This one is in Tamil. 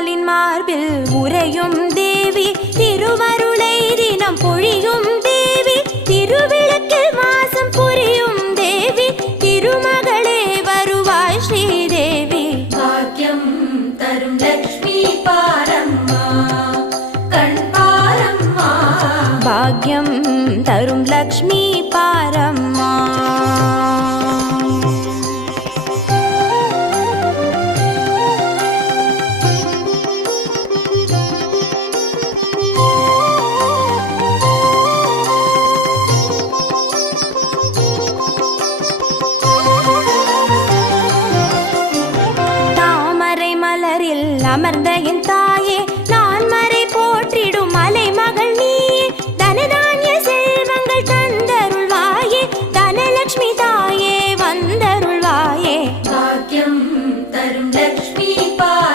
திருமாலின் மார்பில் உறையும் தேவி, திருவருளை தினம் பொழியும் தேவி, திருவிளக்கில் மாசம் புரியும் தேவி, திருமகளே வருவாய் ஸ்ரீதேவி. பாக்கியம் தரும் லக்ஷ்மி பாரம்மா, கண் பாரம்மா. பாக்யம் தரும் லக்ஷ்மி பாரம்மா. தாமரை மலரில் அமர்ந்த என் தாயே,